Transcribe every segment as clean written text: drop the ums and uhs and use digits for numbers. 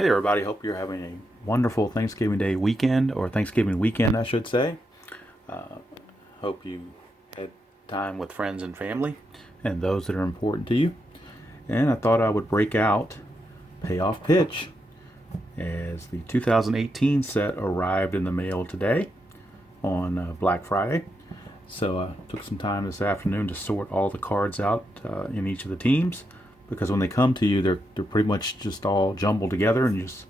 Hey there, everybody. Hope you're having a wonderful Thanksgiving Day weekend, or Thanksgiving weekend, I should say. Hope you had time with friends and family and those that are important to you. And I thought I would break out Payoff Pitch as the 2018 set arrived in the mail today on Black Friday. So I took some time this afternoon to sort all the cards out in each of the teams, because when they come to you, they're pretty much just all jumbled together, and you just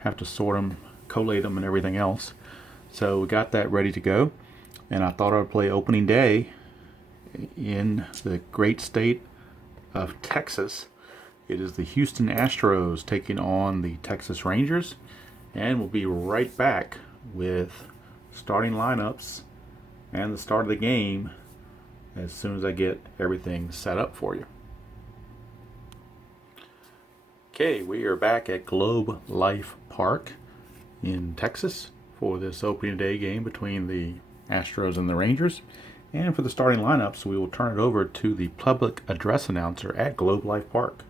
have to sort them, collate them, and everything else. So we got that ready to go, and I thought I would play opening day in the great state of Texas. It is the Houston Astros taking on the Texas Rangers, and we'll be right back with starting lineups and the start of the game as soon as I get everything set up for you. Okay, we are back at Globe Life Park in Texas for this opening day game between the Astros and the Rangers. And for the starting lineups, we will turn it over to the public address announcer at Globe Life Park.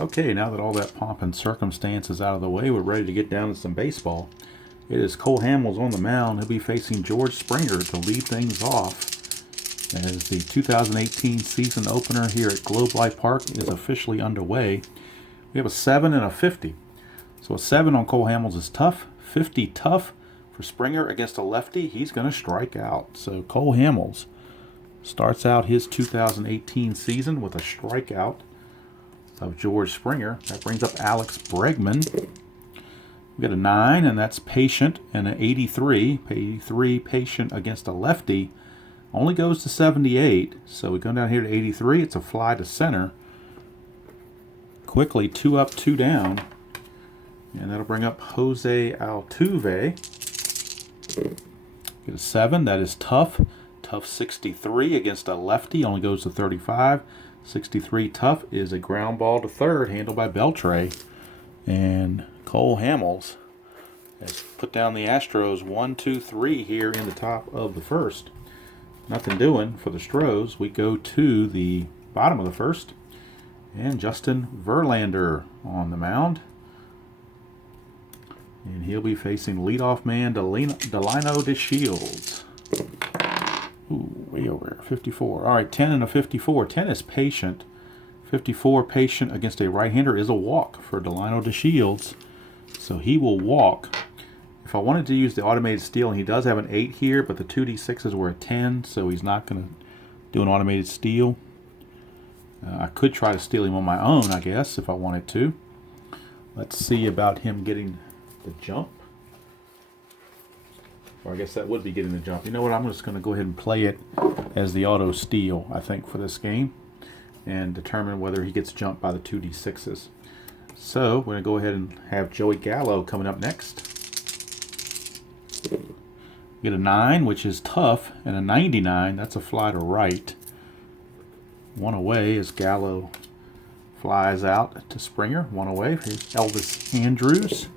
Okay, now that all that pomp and circumstance is out of the way, we're ready to get down to some baseball. It is Cole Hamels on the mound. He'll be facing George Springer to lead things off as the 2018 season opener here at Globe Life Park is officially underway. We have a 7 and a 50. So a 7 on Cole Hamels is tough. 50 tough for Springer against a lefty. He's going to strike out. So Cole Hamels starts out his 2018 season with a strikeout of George Springer. That brings up Alex Bregman. We got a 9, and that's patient, and an 83. 83 patient against a lefty. Only goes to 78, so we go down here to 83. It's a fly to center. Quickly, 2 up, 2 down. And that'll bring up Jose Altuve. Get a 7. That is tough. Tough 63 against a lefty. Only goes to 35. 63 tough is a ground ball to third, handled by Beltre. And Cole Hamels has put down the Astros 1-2-3 here in the top of the first. Nothing doing for the Stros. We go to the bottom of the first. And Justin Verlander on the mound. And he'll be facing leadoff man Delino DeShields. Ooh, way over here. 54. All right, 10 and a 54. 10 is patient. 54 patient against a right-hander is a walk for Delino DeShields. So he will walk. If I wanted to use the automated steal, and he does have an 8 here, but the 2d6s were a 10, so he's not going to do an automated steal. I could try to steal him on my own, I guess, if I wanted to. Let's see about him getting the jump. Or I guess that would be getting the jump. You know what? I'm just going to go ahead and play it as the auto steal, I think, for this game, and determine whether he gets jumped by the 2d6s. So we're going to go ahead and have Joey Gallo coming up next. Get a 9, which is tough, and a 99. That's a fly to right. 1 away as Gallo flies out to Springer. 1 away. Here's Elvis Andrews.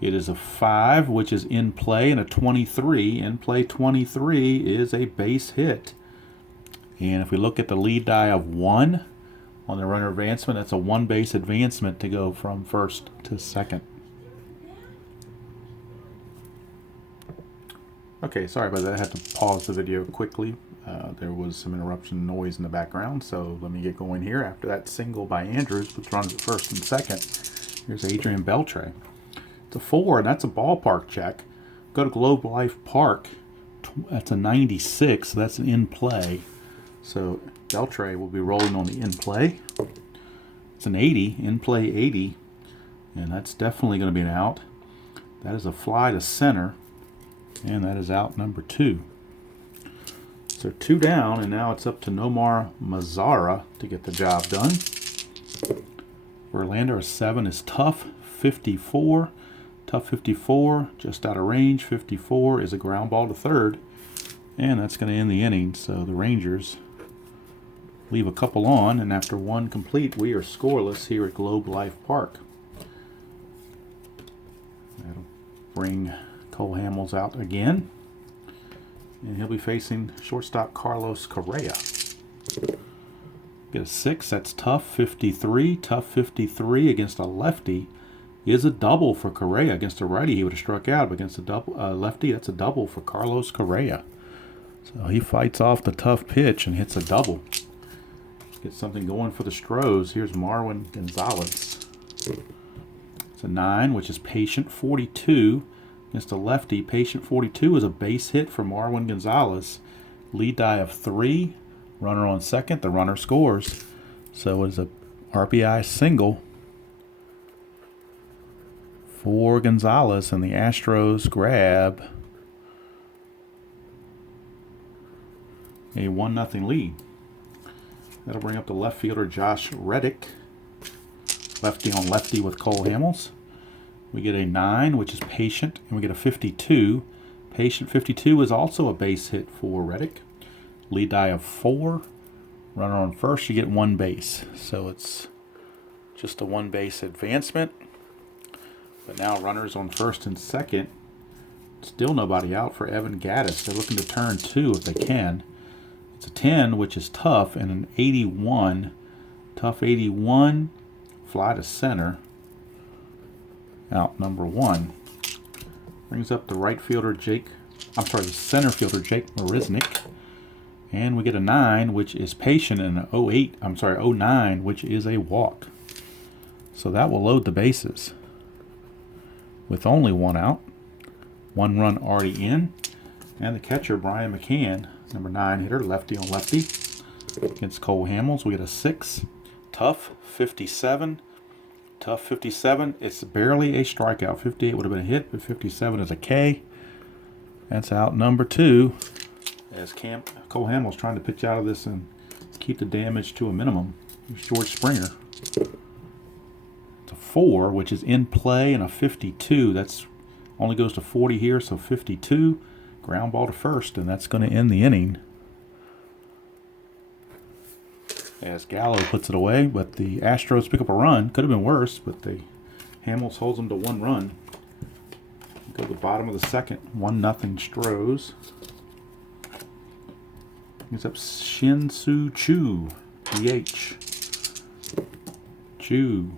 It is a 5, which is in play, and a 23. In play 23 is a base hit. And if we look at the lead die of 1 on the runner advancement, that's a 1 base advancement to go from first to second. Okay, sorry about that. I had to pause the video quickly. There was some interruption noise in the background, so let me get going here. After that single by Andrews, which runs at first and second, here's Adrian Beltre. It's a 4, and that's a ballpark check. Go to Globe Life Park. That's a 96, so that's an in play. So Beltre will be rolling on the in play. It's an 80, in play 80, and that's definitely going to be an out. That is a fly to center, and that is out number 2. So 2 down, and now it's up to Nomar Mazara to get the job done. Verlander, a 7 is tough. 54. Tough 54, just out of range. 54 is a ground ball to third, and that's going to end the inning. So the Rangers leave a couple on, and after 1 complete, we are scoreless here at Globe Life Park. That'll bring Cole Hamels out again, and he'll be facing shortstop Carlos Correa. Get a 6, that's tough 53. Tough 53 against a lefty is a double for Correa. Against a righty, he would have struck out, but against a lefty, that's a double for Carlos Correa. So he fights off the tough pitch and hits a double. Get something going for the Stros. Here's Marwin Gonzalez. It's a 9, which is patient 42 against a lefty. Patient 42 is a base hit for Marwin Gonzalez. Lead die of 3. Runner on second. The runner scores. So it's a RBI single for Gonzalez, and the Astros grab a 1-0 lead. That'll bring up the left fielder Josh Reddick. Lefty on lefty with Cole Hamels. We get a 9, which is patient, and we get a 52. Patient 52 is also a base hit for Reddick. Lead die of 4. Runner on first, you get 1 base. So it's just a 1 base advancement. But now runners on first and second. Still nobody out for Evan Gattis. They're looking to turn 2 if they can. It's a 10, which is tough, and an 81. Tough 81 fly to center. Out number 1. Brings up the right fielder, the center fielder, Jake Marisnik. And we get a 9, which is patient, and an 09, which is a walk. So that will load the bases. With only 1 out. 1 run already in. And the catcher, Brian McCann, number 9 hitter, lefty on lefty. Against Cole Hamels, we get a 6. Tough, 57. Tough, 57. It's barely a strikeout. 58 would have been a hit, but 57 is a K. That's out number 2. As Cole Hamels trying to pitch out of this and keep the damage to a minimum. Here's George Springer. It's a 4, which is in play, and a 52. That's only goes to 40 here, so 52. Ground ball to first, and that's going to end the inning. As Gallo puts it away, but the Astros pick up a run. Could have been worse, but Hamels holds them to 1 run. Go to the bottom of the second. 1-0 Stros. He's up Shin-Soo Choo, DH. Choo.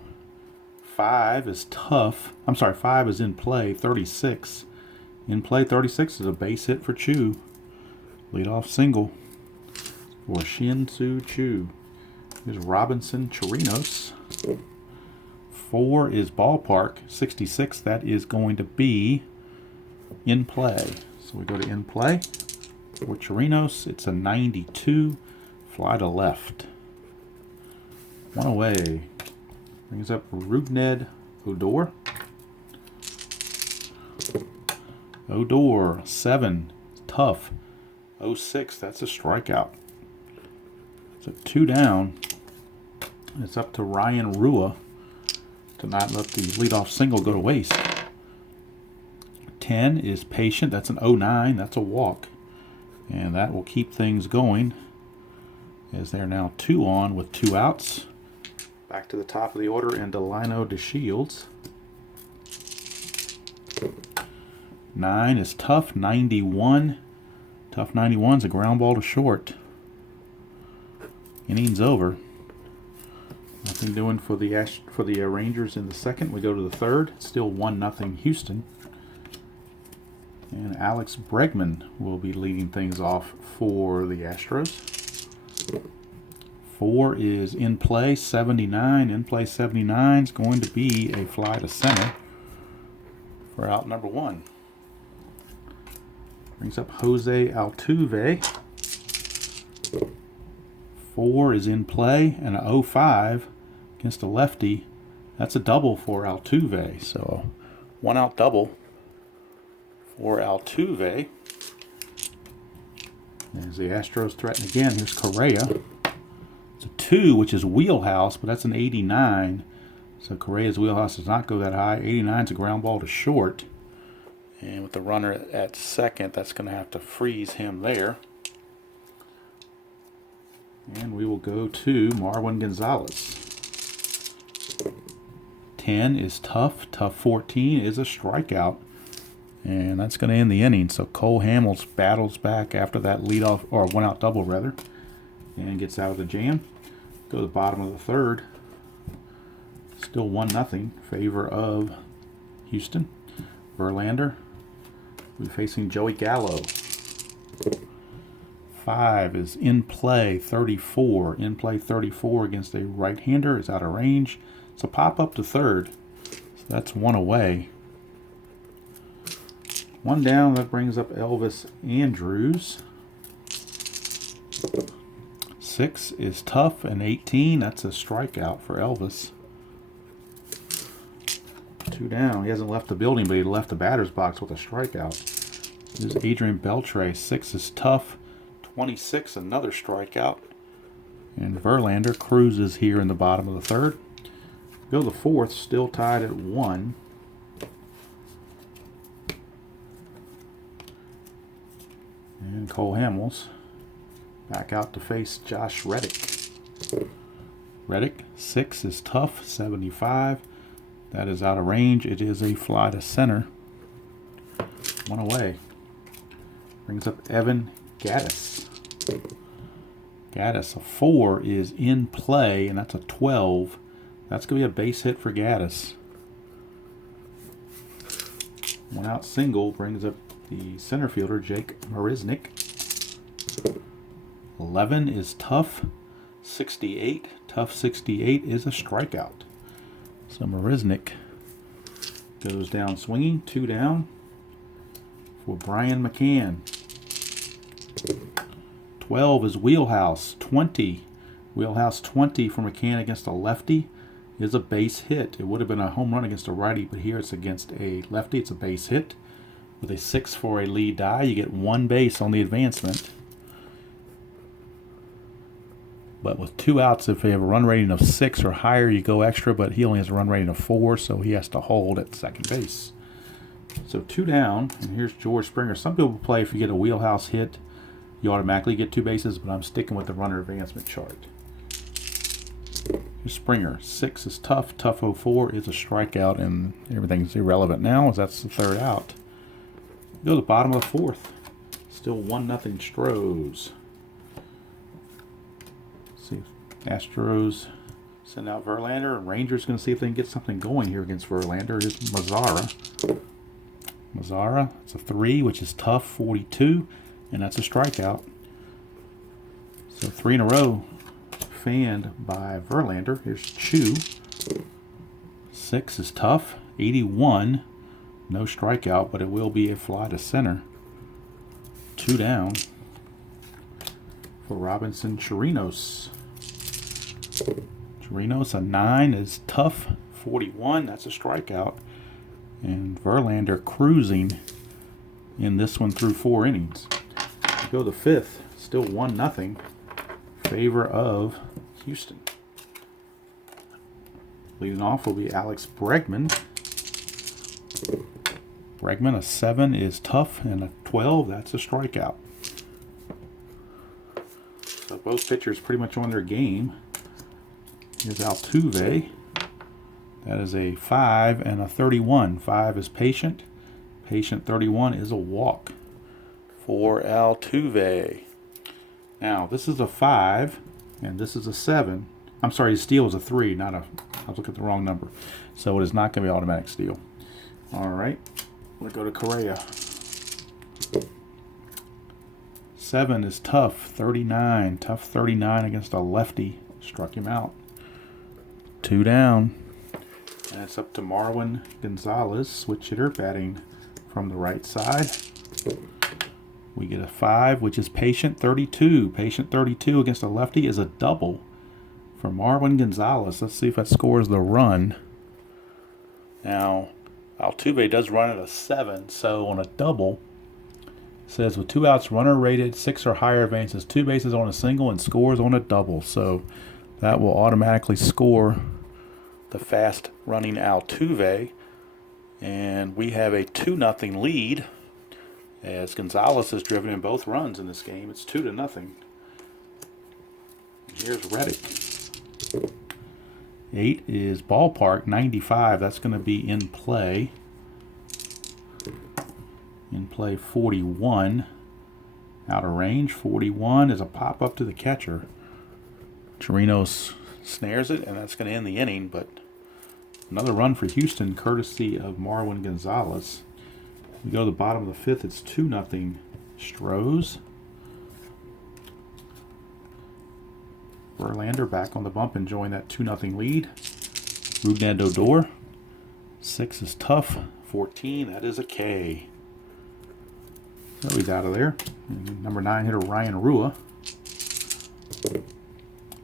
5 is tough. 5 is in play. 36. In play, 36 is a base hit for Choo. Leadoff single for Shin-Soo Choo. Here's Robinson Chirinos. 4 is ballpark. 66. That is going to be in play. So we go to in play. For Chirinos, it's a 92. Fly to left. 1 away. Brings up Rougned Odor. Odor, 7. Tough. 06. That's a strikeout. So 2 down. It's up to Ryan Rua to not let the leadoff single go to waste. 10 is patient. That's an 09. That's a walk. And that will keep things going as they're now 2 on with 2 outs. Back to the top of the order and Delino DeShields. 9 is tough. 91. Tough 91 is a ground ball to short. Inning's over. Nothing doing for the Rangers in the second. We go to the third. Still 1-0 Houston. And Alex Bregman will be leading things off for the Astros. 4 is in play, 79. In play, 79 is going to be a fly to center for out number 1. Brings up Jose Altuve. 4 is in play, and a 05 against a lefty. That's a double for Altuve. So 1 out double for Altuve. As the Astros threaten again, here's Correa. It's a 2, which is wheelhouse, but that's an 89. So Correa's wheelhouse does not go that high. 89 is a ground ball to short. And with the runner at second, that's going to have to freeze him there. And we will go to Marwin Gonzalez. 10 is tough. Tough 14 is a strikeout. And that's going to end the inning. So Cole Hamels battles back after that leadoff, or 1 out double rather, and gets out of the jam. Go to the bottom of the third. Still 1-0 favor of Houston. Verlander will be facing Joey Gallo. 5 is in play, 34. In play, 34 against a right-hander is out of range. So pop up to third. So that's 1 away. 1 down, that brings up Elvis Andrus. 6 is tough, and 18, that's a strikeout for Elvis. 2 down, he hasn't left the building, but he left the batter's box with a strikeout. There's Adrian Beltre. 6 is tough, 26, another strikeout. And Verlander cruises here in the bottom of the third. Go to the fourth, still tied at 1. And Cole Hamels back out to face Josh Reddick. Reddick, 6 is tough, 75. That is out of range. It is a fly to center. 1 away. Brings up Evan Gattis. Gattis, a 4 is in play, and that's a 12. That's going to be a base hit for Gaddis. One out single brings up the center fielder, Jake Marisnick. 11 is tough. 68. Tough 68 is a strikeout. So Marisnick goes down swinging. 2 down for Brian McCann. 12 is Wheelhouse. 20. Wheelhouse 20 for McCann against a lefty is a base hit. It would have been a home run against a righty, but here it's against a lefty. It's a base hit. With a 6 for a lead die, you get 1 base on the advancement. But with 2 outs, if they have a run rating of 6 or higher, you go extra, but he only has a run rating of 4, so he has to hold at second base. So 2 down, and here's George Springer. Some people play if you get a Wheelhouse hit, you automatically get 2 bases, but I'm sticking with the runner advancement chart. Here's Springer. 6 is tough. Tough 04 is a strikeout, and everything's irrelevant now as that's the 3rd out. Go to the bottom of the 4th. Still 1-0 Stros. See if Astros send out Verlander, and Rangers going to see if they can get something going here against Verlander. Here's Mazzara. Mazzara, it's a 3, which is tough, 42, and that's a strikeout. So 3 in a row fanned by Verlander. Here's Chu. 6 is tough, 81, no strikeout, but it will be a fly to center. 2 down for Robinson Chirinos. Chirinos, a 9 is tough, 41, that's a strikeout. And Verlander cruising in this one through 4 innings. We go to the 5th, still 1-0, favor of Houston. Leading off will be Alex Bregman. Bregman, a 7 is tough, and a 12, that's a strikeout. So both pitchers pretty much on their game. Here's Altuve. That is a 5 and a 31. 5 is patient. Patient 31 is a walk for Altuve. Now, this is a 5, and this is a 7. I'm sorry, his steal is a 3, not a... I was looking at the wrong number. So it is not going to be automatic steal. All right, let's go to Correa. 7 is tough, 39. Tough 39 against a lefty. Struck him out. 2 down. And it's up to Marwin Gonzalez, switch hitter, batting from the right side. We get a 5, which is patient 32. Patient 32 against a lefty is a double for Marwin Gonzalez. Let's see if that scores the run. Now, Altuve does run at a 7, so on a double, it says with 2 outs, runner rated 6 or higher advances 2 bases on a single and scores on a double. So that will automatically score the fast running Altuve, and we have a 2-0 lead as Gonzalez has driven in both runs in this game. It's 2-0. Here's Reddick. 8 is Ballpark, 95. That's going to be in play. In play 41. Out of range, 41 is a pop up to the catcher. Chirinos snares it, and that's going to end the inning, but another run for Houston, courtesy of Marwin Gonzalez. We go to the bottom of the 5th. It's 2-0 Stros. Verlander back on the bump, enjoying that 2-0 lead. Rougned Odor. 6 is tough. 14, that is a K. So he's out of there. And number 9 hitter Ryan Rua.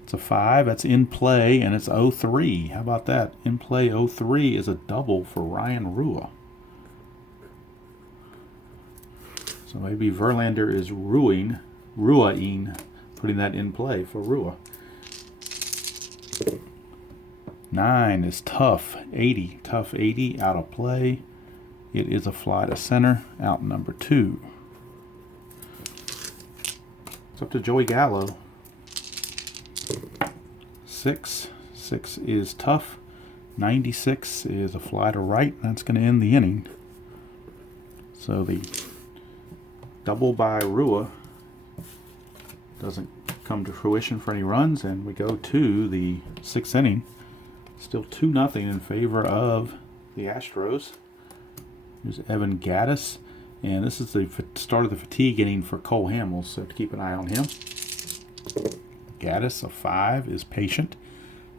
It's a 5, that's in play, and it's 0-3. How about that? In play 0-3 is a double for Ryan Rua. So maybe Verlander is ruaing, putting that in play for Rua. 9 is tough, 80. Tough 80, out of play. It is a fly to center, out number 2. It's up to Joey Gallo. 6 is tough. 96 is a fly to right. That's going to end the inning. So the double by Rua doesn't come to fruition for any runs, and we go to the 6th inning. Still 2-0 in favor of the Astros. Here's Evan Gattis. And this is the start of the fatigue inning for Cole Hamels, so have to keep an eye on him. Gattis, a 5, is patient.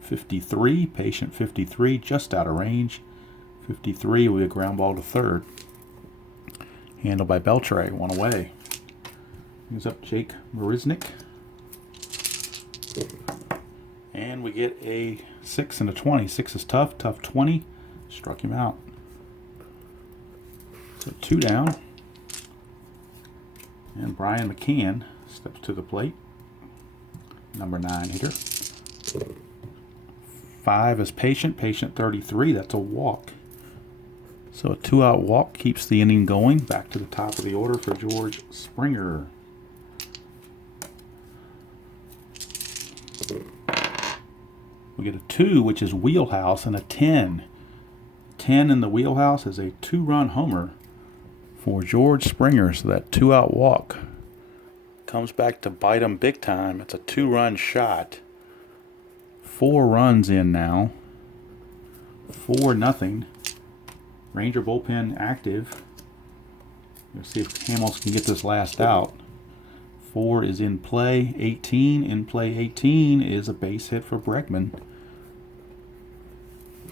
53, patient 53, just out of range. 53 will be a ground ball to third. Handled by Beltre, 1 away. Brings up Jake Marisnick. And we get a 6 and a 20. 6 is tough, tough 20. Struck him out. So 2 down. And Brian McCann steps to the plate. Number 9 hitter. 5 is patient, patient 33. That's a walk. So a 2-out walk keeps the inning going. Back to the top of the order for George Springer. We get a 2, which is wheelhouse, and a 10. 10 in the wheelhouse is a 2-run homer for George Springer. So that 2-out walk comes back to bite him big time. It's a 2-run shot. 4 runs in now. 4-0. Ranger bullpen active. Let's see if Hamels can get this last out. 4 is in play. 18 in play. 18 is a base hit for Bregman.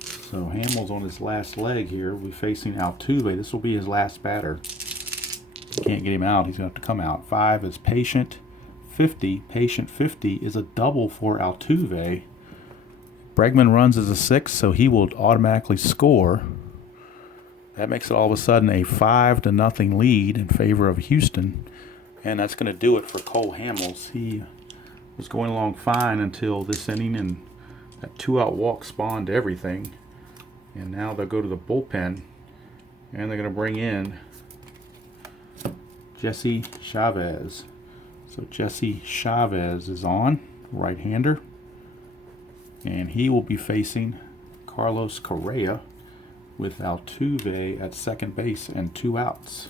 So Hamels on his last leg here will be facing Altuve. This will be his last batter. Can't get him out. He's going to have to come out. 5 is patient 50. Patient 50 is a double for Altuve. Bregman runs as a 6, so he will automatically score. That makes it all of a sudden a 5-0 lead in favor of Houston. And that's going to do it for Cole Hamels. He was going along fine until this inning, and that 2-out walk spawned everything. And now they'll go to the bullpen, and they're going to bring in Jesse Chavez. So Jesse Chavez is on, right-hander. And he will be facing Carlos Correa with Altuve at second base and 2 outs.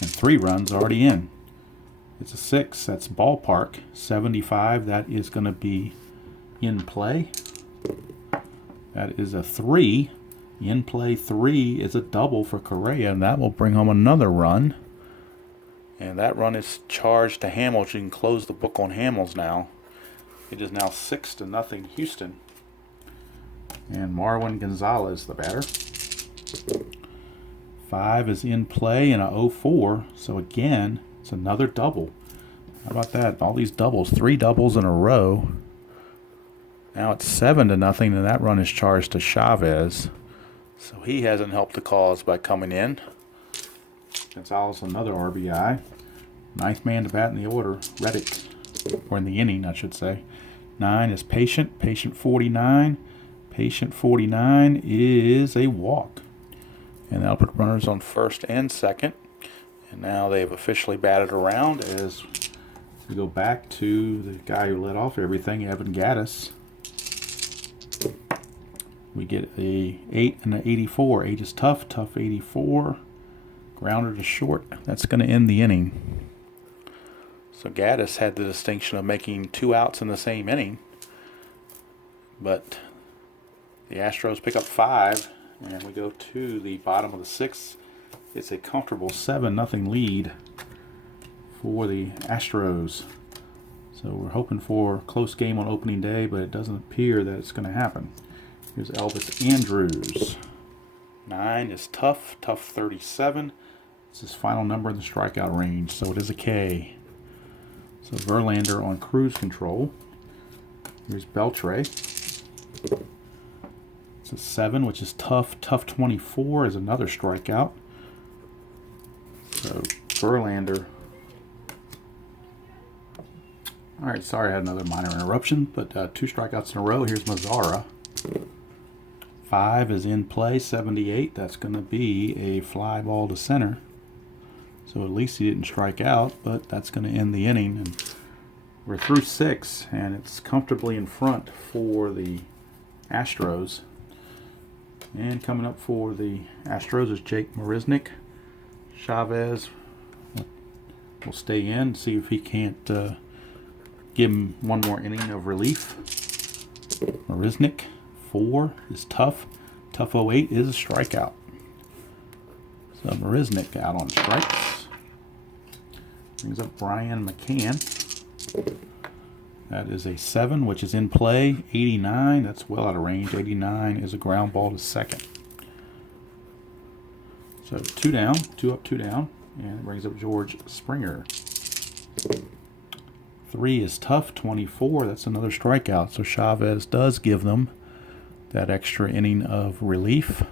And 3 runs already in. It's a 6. That's ballpark. 75. That is going to be in play. That is a 3. In play 3 is a double for Correa, and that will bring home another run. And that run is charged to Hamels. You can close the book on Hamels now. It is now 6-0 Houston. And Marwin Gonzalez, the batter. 5 is in play and a 0-4. So again, it's another double. How about that? All these doubles, 3 doubles in a row. Now it's 7-0, and that run is charged to Chavez. So he hasn't helped the cause by coming in. Gonzalez, another RBI. 9th man to bat in the order, Reddick. Or in the inning, I should say. 9 is patient, patient 49. Patient 49 is a walk. And that'll put runners on first and second. And now they've officially batted around as we go back to the guy who led off everything, Evan Gattis. We get a 8 and an 84. 8 is tough, tough 84. Grounder to short. That's going to end the inning. So Gattis had the distinction of making 2 outs in the same inning. But the Astros pick up 5, and we go to the bottom of the 6th. It's a comfortable 7-0 lead for the Astros. So we're hoping for a close game on opening day, but it doesn't appear that it's going to happen. Here's Elvis Andrus. 9 is tough, tough 37. It's his final number in the strikeout range, so it is a K. So Verlander on cruise control. Here's Beltre. It's a 7, which is tough. Tough 24 is another strikeout. So Verlander. All right, sorry I had another minor interruption, but 2 strikeouts in a row. Here's Mazzara. 5 is in play, 78. That's going to be a fly ball to center. So at least he didn't strike out, but that's going to end the inning. And we're through 6, and it's comfortably in front for the Astros. And coming up for the Astros is Jake Marisnick. Chavez will stay in, see if he can't give him one more inning of relief. Marisnick, 4 is tough. Tough 08 is a strikeout. So Marisnik out on strikes. Brings up Brian McCann. That is a 7, which is in play. 89, that's well out of range. 89 is a ground ball to second. So 2 down, 2 up, 2 down. And it brings up George Springer. 3 is tough, 24. That's another strikeout. So Chavez does give them that extra inning of relief.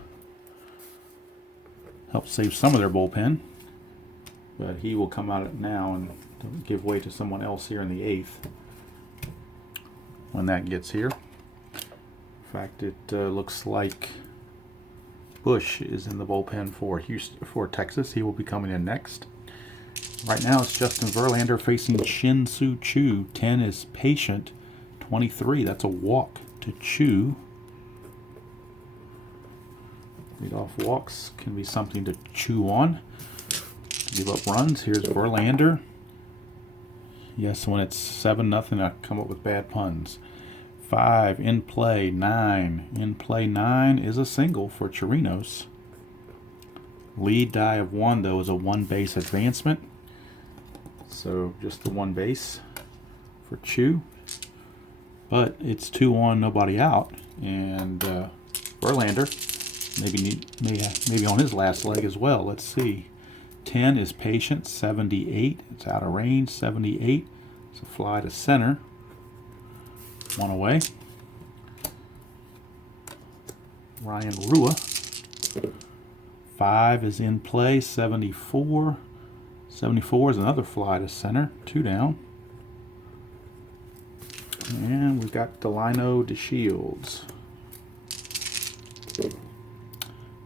Helps save some of their bullpen. But he will come out now and give way to someone else here in the 8th when that gets here. In fact, it looks like Bush is in the bullpen for Texas. He will be coming in next. Right now it's Justin Verlander facing Shin-Soo Choo. 10 is patient. 23, that's a walk to Choo. Leadoff walks can be something to chew on. To give up runs, here's Verlander. Yes, when it's 7-0, I come up with bad puns. 5 in play, 9. In play 9 is a single for Chirinos. Lead die of 1, though, is a 1 base advancement. So just the 1 base for Choo. But it's 2 on, nobody out. And Verlander, maybe on his last leg as well. Let's see. 10 is patient. 78. It's out of range. 78. It's a fly to center. 1 away. Ryan Rua. 5 is in play. 74. 74 is another fly to center. 2 down. And we've got Delino DeShields.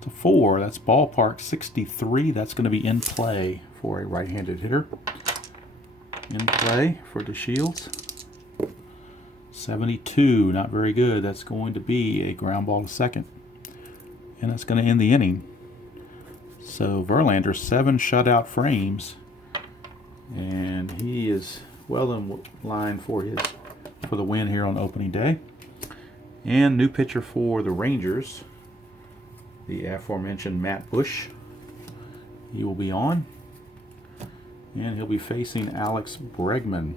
To 4, that's ballpark. 63, that's going to be in play for a right-handed hitter. In play for DeShields. 72, not very good. That's going to be a ground ball to second. And that's going to end the inning. So Verlander, 7 shutout frames. And he is well in line for the win here on opening day. And new pitcher for the Rangers, the aforementioned Matt Bush. He will be on. And he'll be facing Alex Bregman.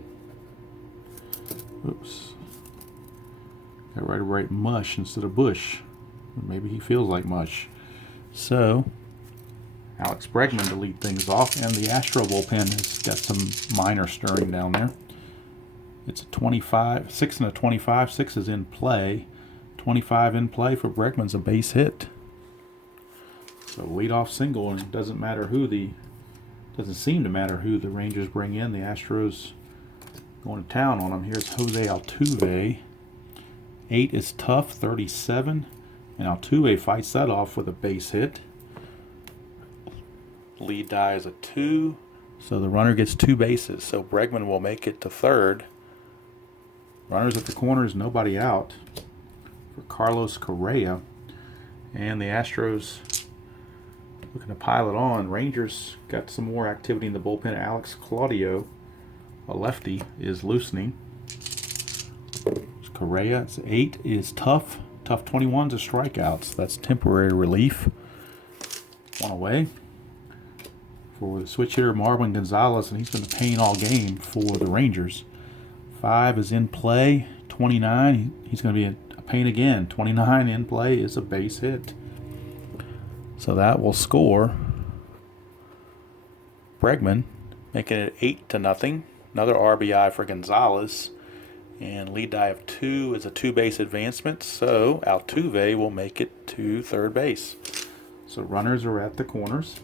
Oops. Got to write Mush instead of Bush. Or maybe he feels like Mush. So, Alex Bregman to lead things off. And the Astro bullpen has got some minor stirring down there. It's a 25, 6 and a 25. 6 is in play. 25 in play for Bregman's a base hit. So leadoff single, and it doesn't seem to matter who the Rangers bring in. The Astros going to town on them. Here's Jose Altuve. 8 is tough, 37. And Altuve fights that off with a base hit. Lead die is a 2. So the runner gets 2 bases. So Bregman will make it to third. Runners at the corners, nobody out for Carlos Correa. And the Astros looking to pile it on. Rangers got some more activity in the bullpen. Alex Claudio, a lefty, is loosening. Correa, 8 is tough. Tough 21s are strikeouts. That's temporary relief. 1 away. For the switch hitter, Marwin Gonzalez, and he's been the pain all game for the Rangers. 5 is in play. 29, he's going to be a pain again. 29 in play is a base hit. So that will score Bregman, making it 8-0. Another RBI for Gonzalez. And lead die of 2 is a 2-base advancement. So Altuve will make it to third base. So runners are at the corners.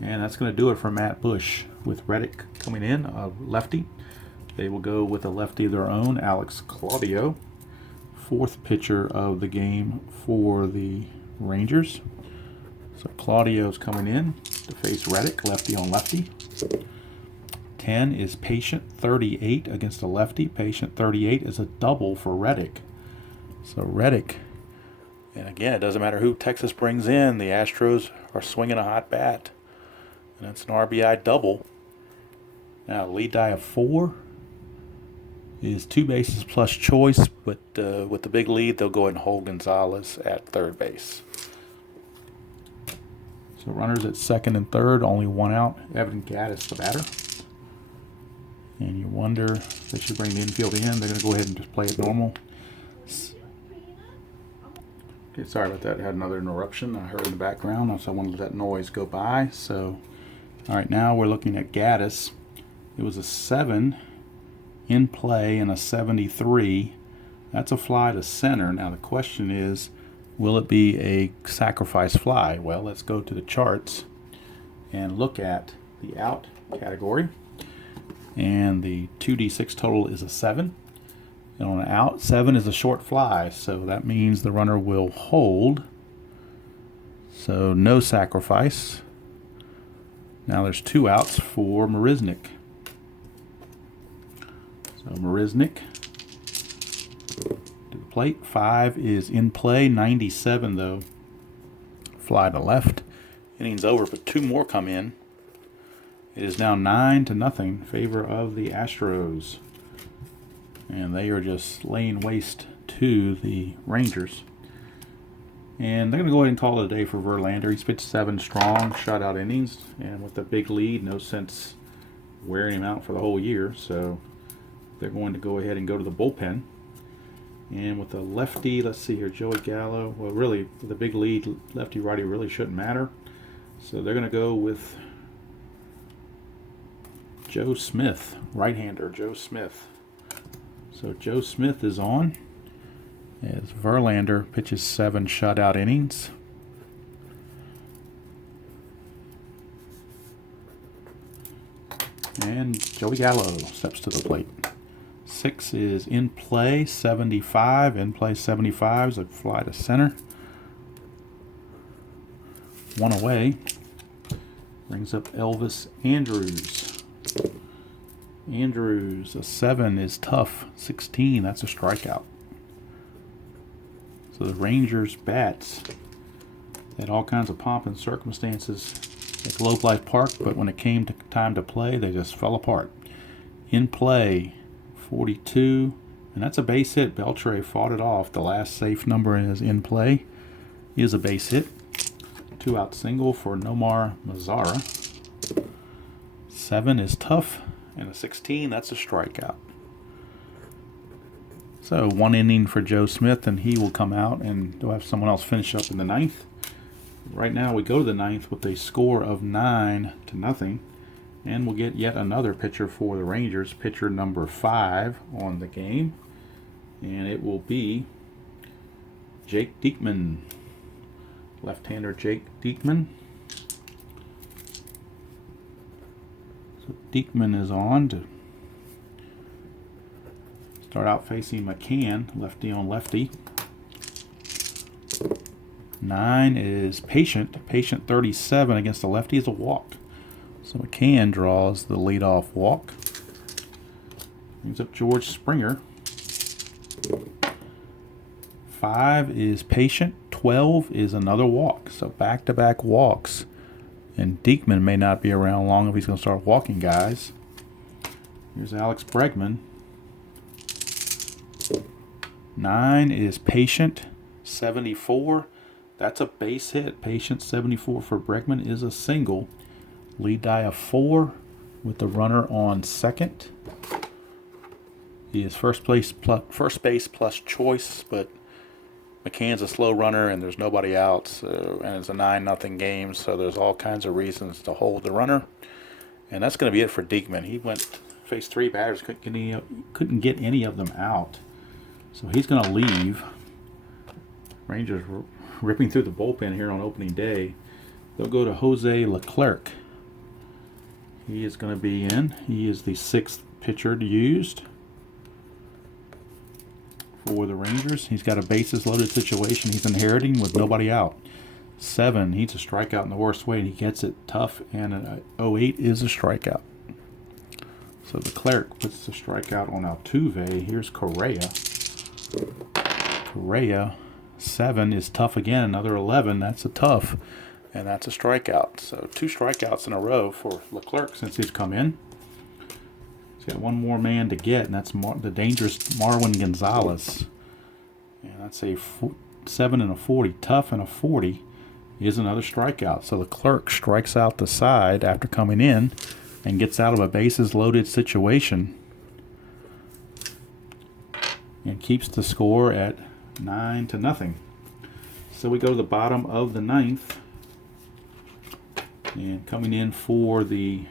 And that's going to do it for Matt Bush. With Reddick coming in, a lefty. They will go with a lefty of their own, Alex Claudio. 4th pitcher of the game for the Rangers. So Claudio's coming in to face Reddick, lefty on lefty. 10 is patient, 38 against a lefty. Patient 38 is a double for Reddick. So Reddick, and again, it doesn't matter who Texas brings in. The Astros are swinging a hot bat. And it's an RBI double. Now, lead die of 4 is 2 bases plus choice, but with the big lead, they'll go ahead and hold Gonzalez at third base. So runners at second and third, only 1 out. Evan Gaddis, the batter. And you wonder if they should bring the infield in. They're going to go ahead and just play it normal. Okay, sorry about that. I had another interruption I heard in the background, so I wanted to let that noise go by. So, all right, now we're looking at Gaddis. It was a 7 in play and a 73. That's a fly to center. Now the question is, will it be a sacrifice fly? Well, let's go to the charts and look at the out category. And the 2d6 total is a 7. And on an out, 7 is a short fly, so that means the runner will hold. So no sacrifice. Now there's 2 outs for Marisnik. So Marisnik to the plate. 5 is in play. 97 though. Fly to left. Innings over, but 2 more come in. It is now 9-0 in favor of the Astros. And they are just laying waste to the Rangers. And they're going to go ahead and call it a day for Verlander. He's pitched 7 strong shutout innings. And with a big lead, no sense wearing him out for the whole year. So they're going to go ahead and go to the bullpen. And with the lefty, let's see here, Joey Gallo. Well, really, with a big lead, lefty-righty really shouldn't matter. So they're going to go with Joe Smith, right-hander Joe Smith. So Joe Smith is on as Verlander pitches 7 shutout innings. And Joey Gallo steps to the plate. 6 is in play, 75. In play, 75 is a fly to center. 1 away. Brings up Elvis Andrews. Andrews, a 7 is tough. 16, that's a strikeout. So the Rangers bats had all kinds of pomp and circumstances at Globe Life Park, but when it came to time to play, they just fell apart. In play, 42, and that's a base hit. Beltre fought it off. The last safe number is in play is a base hit. 2 out single for Nomar Mazara. 7 is tough, and a 16, that's a strikeout. So 1 inning for Joe Smith, and he will come out, and they'll have someone else finish up in the 9th. Right now we go to the 9th with a score of 9-0, and we'll get yet another pitcher for the Rangers, pitcher number 5 on the game, and it will be Jake Diekman, left-hander Jake Diekman. So Diekman is on to start out facing McCann, lefty on lefty. 9 is Patient. Patient 37 against the lefty is a walk. So McCann draws the leadoff walk. Brings up George Springer. 5 is Patient. 12 is another walk. So back-to-back walks. And Diekman may not be around long if he's going to start walking guys. Here's Alex Bregman. 9 is Patient. 74. That's a base hit. Patient 74 for Bregman is a single. Lead die of 4 with the runner on second. He is first base plus choice, but McCann's a slow runner and there's nobody out, so, and it's a 9-0 game, so there's all kinds of reasons to hold the runner. And that's going to be it for Diekman. He faced 3 batters, couldn't get any of them out. So he's going to leave. Rangers ripping through the bullpen here on opening day. They'll go to Jose Leclerc. He is going to be in. He is the 6th pitcher used for the Rangers. He's got a bases loaded situation he's inheriting with nobody out. 7, he's a strikeout in the worst way, and he gets it tough, and an 08 is a strikeout. So Leclerc puts the strikeout on Altuve. Here's Correa. Correa, 7 is tough again. Another 11, that's a tough, and that's a strikeout. So 2 strikeouts in a row for Leclerc since he's come in. He's got one more man to get, and that's the dangerous Marwin Gonzalez. And that's a 7 and a 40. Tough and a 40 is another strikeout. So the clerk strikes out the side after coming in and gets out of a bases loaded situation and keeps the score at 9-0. So we go to the bottom of the ninth, and coming in for the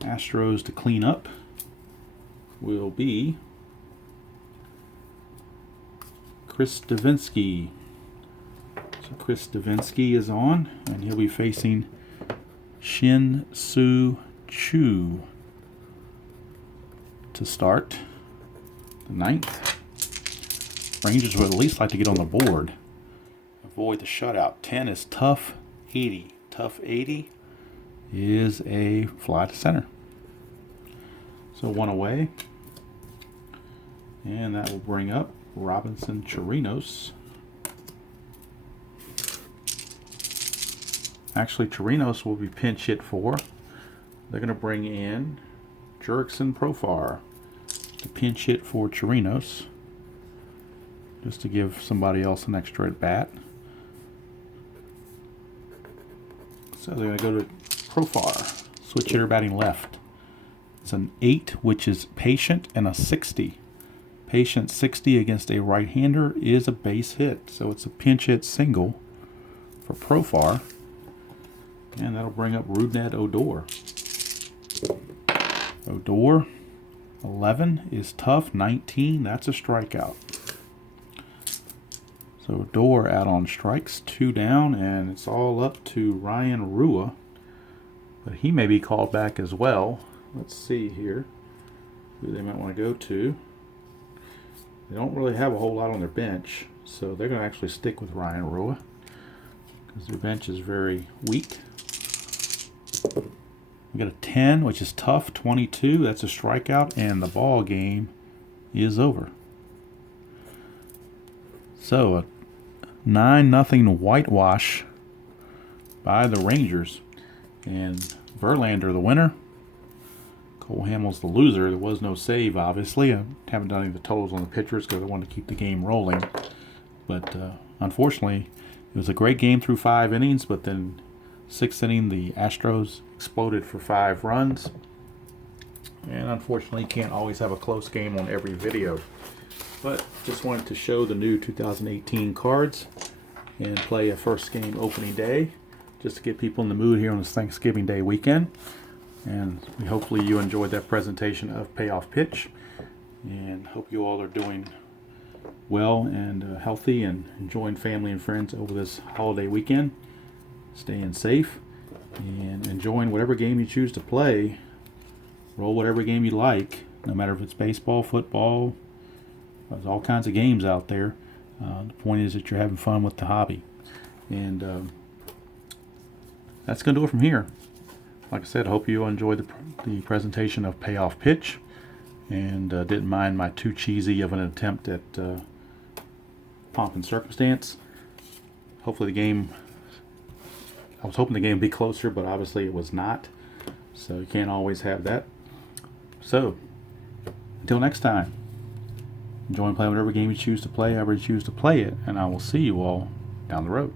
Astros to clean up will be Chris Davinsky. So Chris Davinsky is on, and he'll be facing Shin Soo Choo to start the ninth. Rangers would at least like to get on the board. Avoid the shutout. 10 is tough 80. Tough 80 is a fly to center. So one away. And that will bring up Robinson Chirinos. Actually, Chirinos will be pinch hit for. They're going to bring in Jurickson Profar to pinch hit for Chirinos, just to give somebody else an extra at bat. So they're going to go to Profar, switch hitter batting left. It's an 8, which is patient, and a 60. Patient 60 against a right-hander is a base hit, so it's a pinch hit single for Profar, and that'll bring up Rougned Odor. Odor, 11 is tough, 19, that's a strikeout. So Odor out on strikes, 2 down, and it's all up to Ryan Rua, but he may be called back as well. Let's see here who they might want to go to. They don't really have a whole lot on their bench, so they're going to actually stick with Ryan Rua because their bench is very weak. We got a 10, which is tough, 22. That's a strikeout, and the ball game is over. So a 9-0 whitewash by the Rangers, and Verlander the winner. Cole Hamels the loser. There was no save, obviously. I haven't done any of the totals on the pitchers because I wanted to keep the game rolling. But unfortunately, it was a great game through 5 innings, but then 6th inning, the Astros exploded for 5 runs. And unfortunately, you can't always have a close game on every video. But just wanted to show the new 2018 cards and play a first game opening day just to get people in the mood here on this Thanksgiving Day weekend. And hopefully you enjoyed that presentation of Payoff Pitch, and hope you all are doing well and healthy and enjoying family and friends over this holiday weekend, staying safe and enjoying whatever game you choose to play. Roll whatever game you like, no matter if it's baseball, football. There's all kinds of games out there. The point is that you're having fun with the hobby, and that's going to do it from here. Like I said, I hope you enjoyed the presentation of Payoff Pitch, and didn't mind my too cheesy of an attempt at pomp and circumstance. Hopefully the game, I was hoping the game would be closer, but obviously it was not. So you can't always have that. So, until next time, enjoy and play whatever game you choose to play, however you choose to play it, and I will see you all down the road.